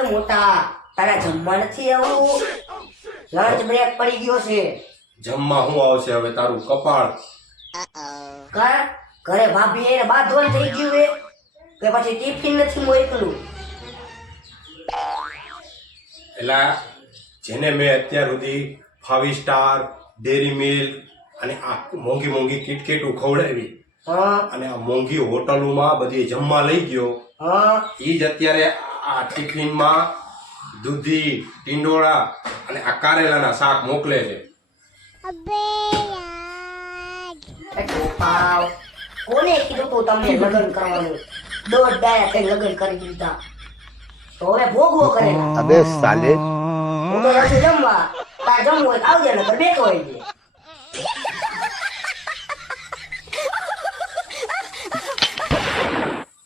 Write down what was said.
એ મોટા. તારા જમવા નથી આવું? લંચ બ્રેક પડી ગયો છે. જમવા હું આવશે હવે તારું કપાળ? કર ઘરે? ભાભી એને બાંધવાનું થઈ ગયું હે કે પછી ટિફિન નથી મોકલું? એટલે જેને મેં અત્યાર સુધી ફાવી સ્ટાર ડેરી મિલ્ક અને આ મોંઘી મોંઘી કિટકેટું ખવડાવી હા. અને આ મોંઘી હોટલોમાં બધી જમવા લઈ ગયો હા. એ જ અત્યારે આ ટિફિનમાં દૂધી ટીંડોળા અને આ કારેલાના શાક મોકલે છે. કોને કીધું તું તમને લગ્ન કરવાનું? દોઢ ડાયા કઈ લગ્ન કરી દીધા. તો હવે ભોગવો કરે. અબે સાલે. હું તો નથી જમવા. તાર જમવું હોય આવજે તો બેક હોય.